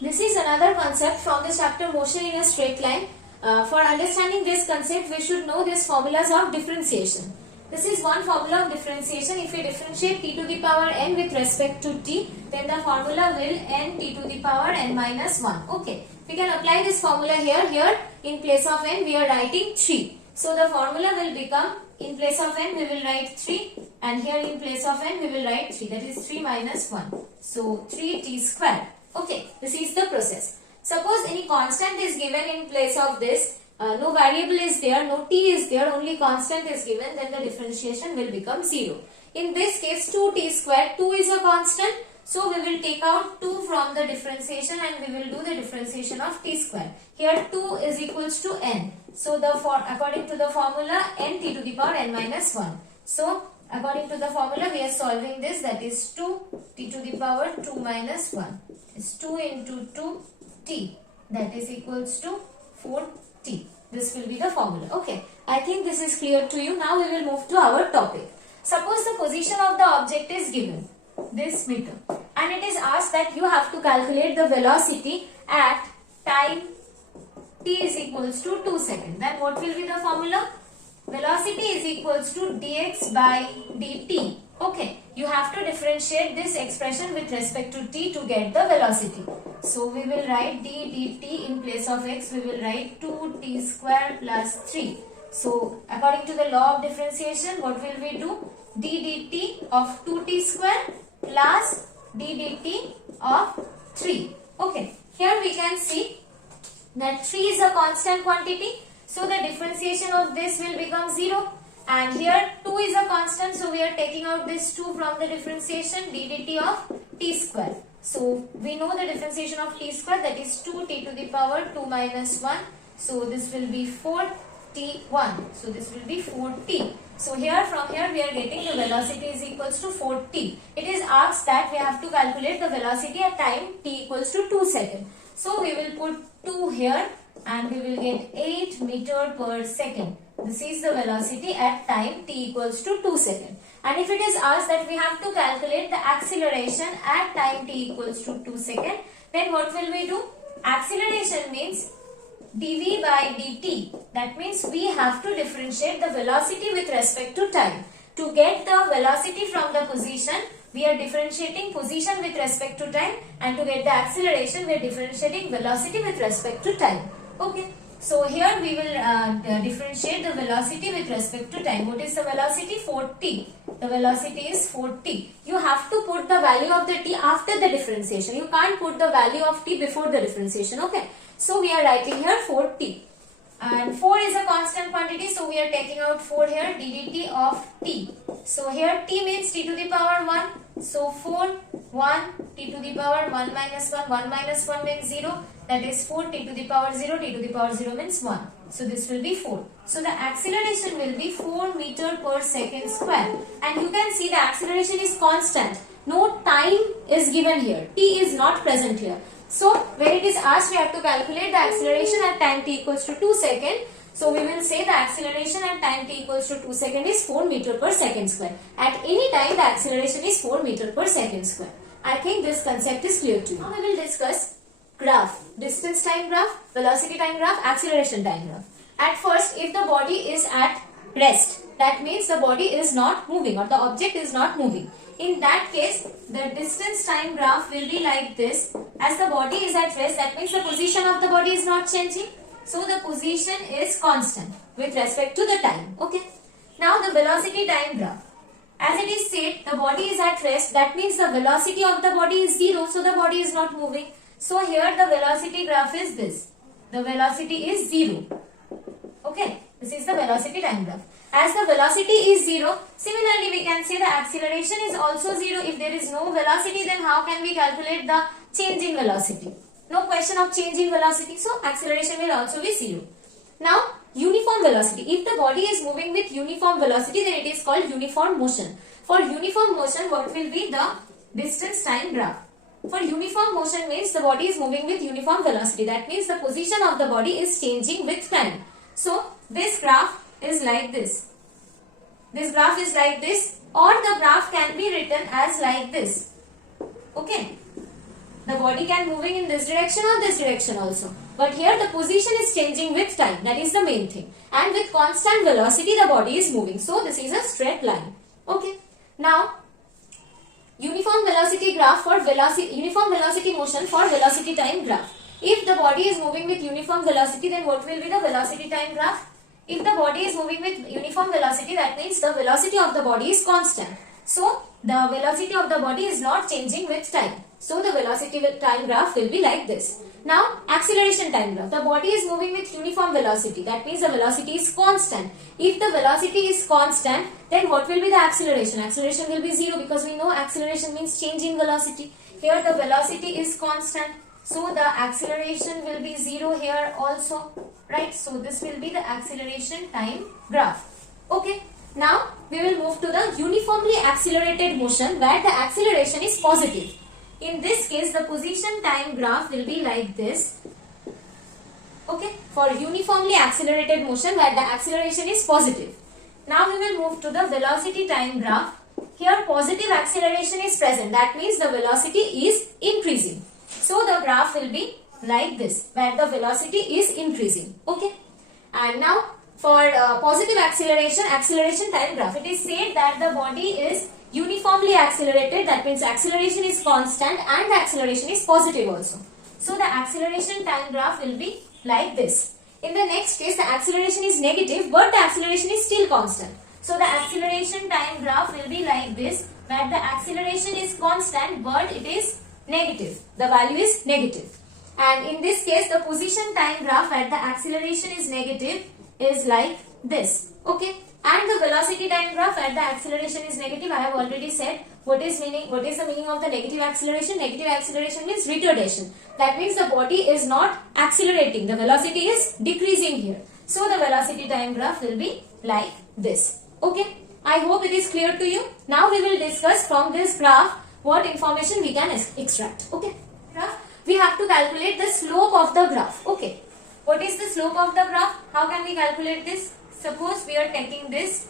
This is another concept from the chapter motion in a straight line. For understanding this concept, we should know these formulas of differentiation. This is one formula of differentiation. If we differentiate t to the power n with respect to t, then the formula will n t to the power n minus 1. Okay, we can apply this formula here. Here in place of n we are writing 3. So the formula will become, in place of n we will write 3, and here in place of n we will write 3, that is 3 minus 1. So 3t square. Okay, this is the process. Suppose any constant is given in place of this, no variable is there, no t is there, only constant is given, then the differentiation will become 0. In this case 2t square, 2 is a constant, so we will take out 2 from the differentiation and we will do the differentiation of t square. Here 2 is equals to n. So according to the formula n t to the power n minus 1. So according to the formula we are solving this, that is 2 t to the power 2 minus 1. It's 2 into 2 t, that is equals to 4t. This will be the formula. Okay, I think this is clear to you. Now we will move to our topic. Suppose the position of the object is given, this meter, and it is asked that you have to calculate the velocity at time t is equals to 2 seconds. Then what will be the formula? Velocity is equals to dx by dt. Okay, you have to differentiate this expression with respect to t to get the velocity. So we will write d dt in place of x, we will write 2t square plus 3. So according to the law of differentiation, what will we do? d dt of 2t square plus d dt of 3. Okay, here we can see that 3 is a constant quantity. So the differentiation of this will become 0. And here 2 is a constant, so we are taking out this 2 from the differentiation, d dt of t square. So we know the differentiation of t square, that is 2t to the power 2 minus 1. So this will be 4t1. So this will be 4t. So here from here we are getting the velocity is equals to 4t. It is asked that we have to calculate the velocity at time t equals to 2 seconds. So we will put 2 here and we will get 8 meter per second. This is the velocity at time t equals to 2 seconds. And if it is asked that we have to calculate the acceleration at time t equals to 2 seconds, then what will we do? Acceleration means dv by dt. That means we have to differentiate the velocity with respect to time. To get the velocity from the position, we are differentiating position with respect to time, and to get the acceleration, we are differentiating velocity with respect to time. Okay. So here we will differentiate the velocity with respect to time. What is the velocity? 4t. The velocity is 4t. You have to put the value of the t after the differentiation. You can't put the value of t before the differentiation. Okay. So we are writing here 4t. And 4 is a constant quantity, so we are taking out 4 here, ddt of t. So here t means t to the power 1. So 4, 1, t to the power 1 minus 1 minus 1 means 0. That is 4 t to the power 0, t to the power 0 means 1. So this will be 4. So the acceleration will be 4 meter per second square. And you can see the acceleration is constant. No time is given here. T is not present here. So when it is asked, we have to calculate the acceleration at time t equals to 2 seconds. So we will say the acceleration at time t equals to 2 seconds is 4 meter per second square. At any time the acceleration is 4 meter per second square. I think this concept is clear to you. Now we will discuss graph. Distance time graph, velocity time graph, acceleration time graph. At first, if the body is at rest, that means the body is not moving or the object is not moving. In that case, the distance time graph will be like this. As the body is at rest, that means the position of the body is not changing. So the position is constant with respect to the time. Okay. Now the velocity time graph. As it is said, the body is at rest. That means the velocity of the body is 0. So the body is not moving. So here the velocity graph is this. The velocity is 0. Okay. This is the velocity time graph. As the velocity is 0, similarly we can say the acceleration is also 0. If there is no velocity, then how can we calculate the change in velocity? No question of change in velocity. So acceleration will also be 0. Now uniform velocity. If the body is moving with uniform velocity, then it is called uniform motion. For uniform motion, what will be the distance time graph? For uniform motion means the body is moving with uniform velocity. That means the position of the body is changing with time. So this graph is like this. This graph is like this, or the graph can be written as like this. Okay. The body can moving in this direction or this direction also. But here the position is changing with time. That is the main thing. And with constant velocity the body is moving. So this is a straight line. Okay. Now uniform velocity graph for uniform velocity motion for velocity time graph. If the body is moving with uniform velocity, then what will be the velocity time graph? If the body is moving with uniform velocity, that means the velocity of the body is constant. So the velocity of the body is not changing with time. So the velocity time graph will be like this. Now acceleration time graph. The body is moving with uniform velocity. That means the velocity is constant. If the velocity is constant, then what will be the acceleration? Acceleration will be 0 because we know acceleration means change in velocity. Here the velocity is constant. So the acceleration will be 0 here also. Right? So this will be the acceleration time graph. Okay. Now we will move to the uniformly accelerated motion where the acceleration is positive. In this case, the position time graph will be like this. Okay, for uniformly accelerated motion where the acceleration is positive. Now we will move to the velocity time graph. Here positive acceleration is present. That means the velocity is increasing. So the graph will be like this where the velocity is increasing. Okay, and now for positive acceleration time graph, it is said that the body is uniformly accelerated. That means acceleration is constant and the acceleration is positive also. So the acceleration time graph will be like this. In the next case, the acceleration is negative but the acceleration is still constant. So the acceleration time graph will be like this where the acceleration is constant but it is negative. The value is negative. And in this case, the position time graph where the acceleration is negative is like this. Okay. And the velocity time graph where the acceleration is negative, I have already said what is the meaning of the negative acceleration. Negative acceleration means retardation. That means the body is not accelerating. The velocity is decreasing here. So the velocity time graph will be like this. Okay. I hope it is clear to you. Now we will discuss from this graph what information we can extract. Okay. We have to calculate the slope of the graph. Okay. What is the slope of the graph? How can we calculate this? Suppose we are taking this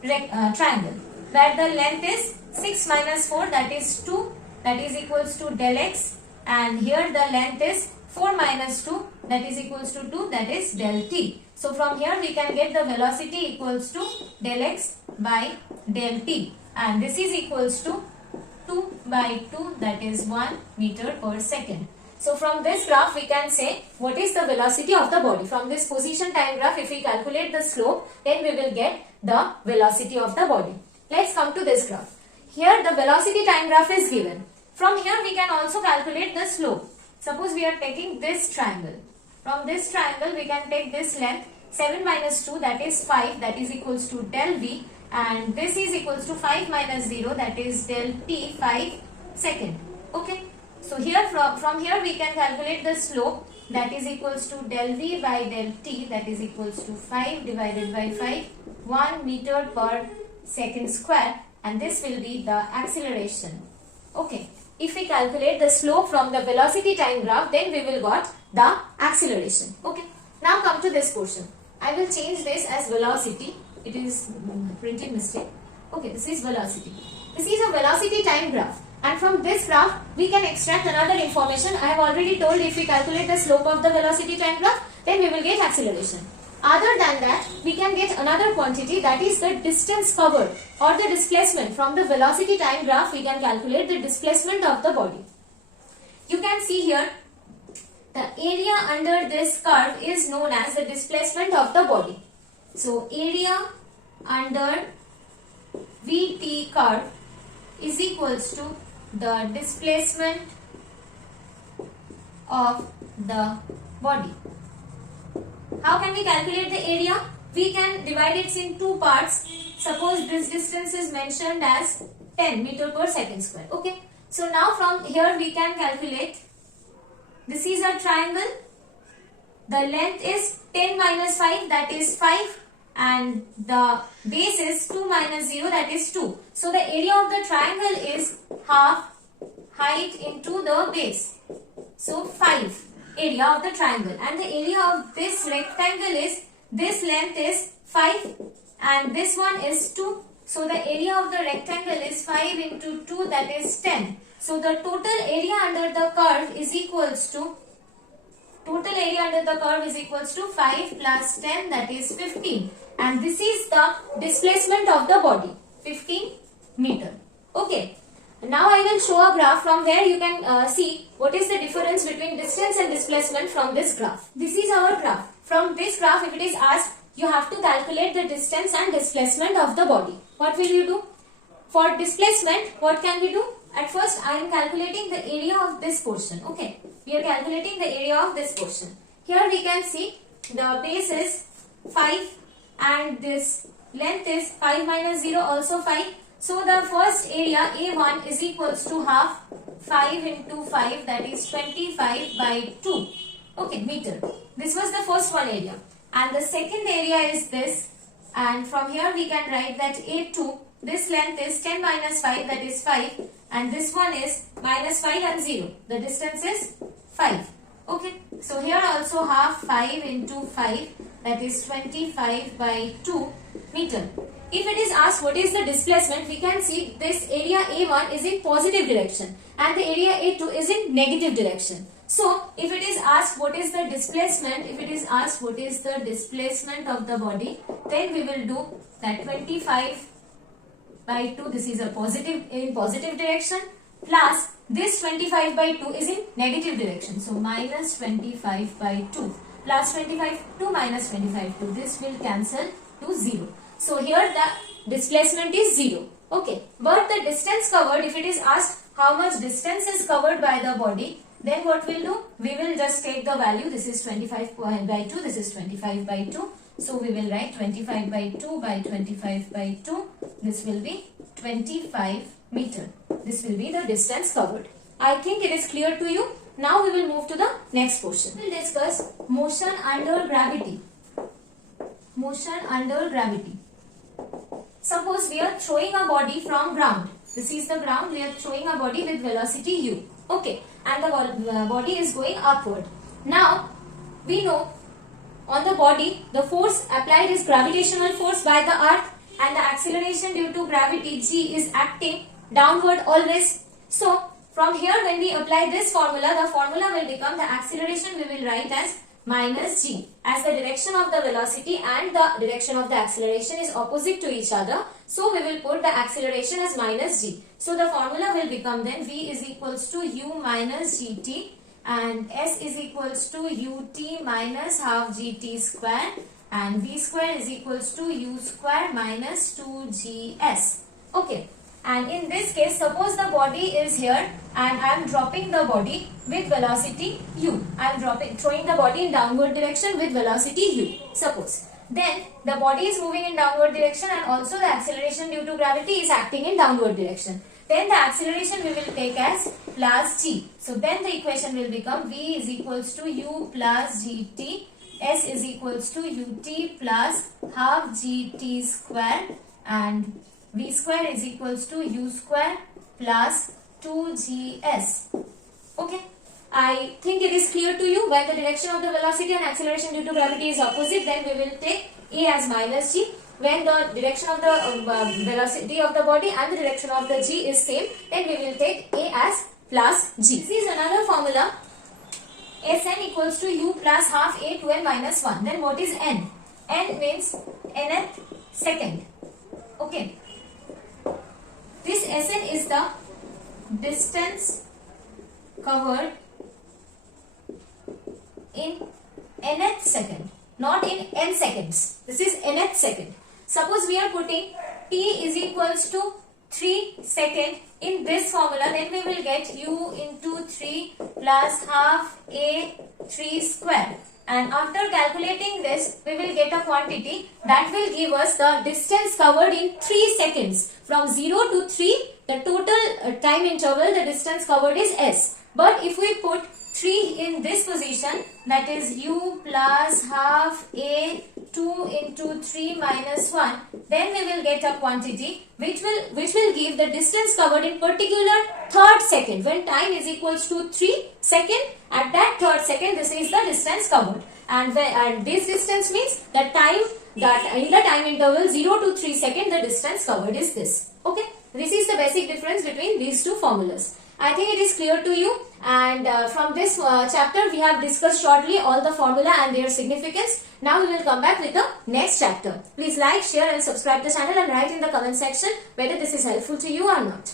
triangle where the length is 6 minus 4, that is 2, that is equals to del x, and here the length is 4 minus 2, that is equals to 2, that is del t. So from here we can get the velocity equals to del x by del t, and this is equals to 2 by 2, that is 1 meter per second. So from this graph we can say what is the velocity of the body. From this position time graph, if we calculate the slope, then we will get the velocity of the body. Let's come to this graph. Here the velocity time graph is given. From here we can also calculate the slope. Suppose we are taking this triangle. From this triangle we can take this length 7 minus 2, that is 5, that is equals to del v, and this is equals to 5 minus 0, that is del t, 5 second. Okay. So here from here we can calculate the slope, that is equals to del v by del t, that is equals to 5 divided by 5, 1 meter per second square, and this will be the acceleration. Okay. If we calculate the slope from the velocity time graph, then we will got the acceleration. Okay. Now come to this portion. I will change this as velocity. It is printing mistake. Okay, this is velocity. This is a velocity time graph. And from this graph, we can extract another information. I have already told if we calculate the slope of the velocity time graph, then we will get acceleration. Other than that, we can get another quantity, that is the distance covered or the displacement. From the velocity time graph, we can calculate the displacement of the body. You can see here, the area under this curve is known as the displacement of the body. So, area under VT curve is equals to the displacement of the body. How can we calculate the area? We can divide it in two parts. Suppose this distance is mentioned as 10 meter per second square. Okay. So now from here we can calculate. This is a triangle. The length is 10 minus 5, that is 5. And the base is 2 minus 0, that is 2. So the area of the triangle is half height into the base. So 5 area of the triangle, and the area of this rectangle is, this length is 5 and this one is 2. So the area of the rectangle is 5 into 2, that is 10. So the total area under the curve is equals to 5 plus 10, that is 15, and this is the displacement of the body, 15 meter. Okay. Now I will show a graph from where you can see what is the difference between distance and displacement from this graph. This is our graph. From this graph, if it is asked, you have to calculate the distance and displacement of the body. What will you do? For displacement, what can we do? At first, I am calculating the area of this portion. Okay, we are calculating the area of this portion. Here we can see the base is 5 and this length is 5 minus 0, also 5. So the first area A1 is equals to half 5 into 5, that is 25 by 2. Okay, meter. This was the first one area. And the second area is this. And from here we can write that A2, this length is 10 minus 5, that is 5. And this one is minus 5 and 0. The distance is 5. Okay. So here also half 5 into 5, that is 25 by 2 meter. If it is asked what is the displacement, we can see this area A1 is in positive direction and the area A2 is in negative direction. So, if it is asked what is the displacement, of the body, then we will do that 25 by 2, this is a positive direction, plus this 25 by 2 is in negative direction. So, minus 25 by 2 plus 25 2 minus 25 2, this will cancel to 0. So here the displacement is 0. Okay. But the distance covered, if it is asked how much distance is covered by the body, then what we'll do? We will just take the value. This is 25 by 2. This is 25 by 2. So we will write 25 by 2 by 25 by 2. This will be 25 meter. This will be the distance covered. I think it is clear to you. Now we will move to the next portion. We will discuss motion under gravity. Motion under gravity. Suppose we are throwing a body from ground. This is the ground. We are throwing a body with velocity u. Okay. And the body is going upward. Now, we know on the body, the force applied is gravitational force by the earth, and the acceleration due to gravity g is acting downward always. So, from here when we apply this formula, the formula will become the acceleration we will write as minus g, as the direction of the velocity and the direction of the acceleration is opposite to each other. So we will put the acceleration as minus g. So the formula will become then v is equals to u minus gt and s is equals to ut minus half gt square and v square is equals to u square minus 2gs. Okay. And in this case, suppose the body is here and I am dropping the body with velocity u. I am throwing the body in downward direction with velocity u. Suppose. Then the body is moving in downward direction and also the acceleration due to gravity is acting in downward direction. Then the acceleration we will take as plus g. So then the equation will become v is equals to u plus gt, s is equals to ut plus half gt square and v square is equals to u square plus 2gs. Okay. I think it is clear to you. When the direction of the velocity and acceleration due to gravity is opposite, then we will take a as minus g. When the direction of the velocity of the body and the direction of the g is same, then we will take a as plus g. This is another formula. Sn equals to u plus half a to n minus 1. Then what is n? N means nth second. Okay. This Sn is the distance covered in nth second, not in n seconds. This is nth second. Suppose we are putting t is equals to 3 second in this formula, then we will get u into 3 plus half a 3 square. And after calculating this, we will get a quantity that will give us the distance covered in 3 seconds. From 0 to 3, the total time interval, the distance covered is s. But if we put 3 in this position, that is u plus half a 2 into 3 minus 1, then we will get a quantity which will give the distance covered in particular third second. When time is equals to 3 second, at that third second, this is the distance covered. And this distance means the time that in the time interval 0 to 3 second, the distance covered is this. Okay. This is the basic difference between these two formulas. I think it is clear to you, and from this chapter we have discussed shortly all the formula and their significance. Now we will come back with the next chapter. Please like, share and subscribe the channel and write in the comment section whether this is helpful to you or not.